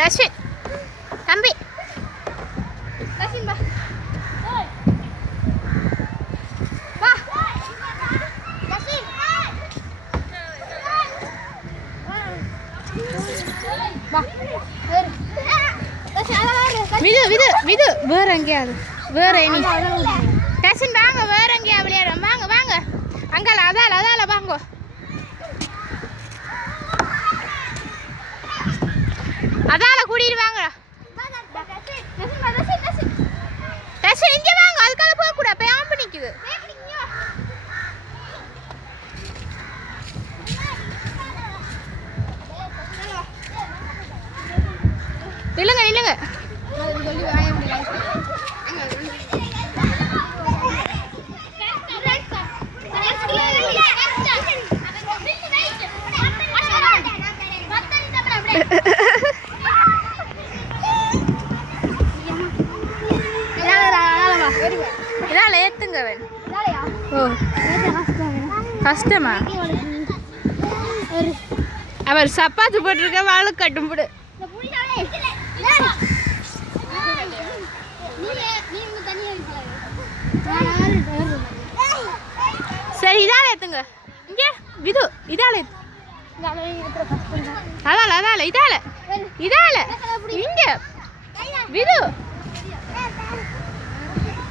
Tashin, தம்பி விது விது விது வேற எங்கேயாவது வேற இனி டேஷன் வாங்க வேற எங்கேயா விளையாடும் வாங்க வாங்க அங்கால அதால வாங்க அதால கூட்டிட்டு வாங்க டேஷன் இங்க வாங்க அதுக்கால போக கூட போய் ஆம்பு நிக்குது நில்லுங்க நில்லுங்க இதால ஏத்துங்க கஷ்டமா அவர் சப்பாத்து போட்டிருக்க வாழை கட்டும் போடு சரி இதால ஏத்துங்க இங்க விது இதால அதால இதால இங்க விது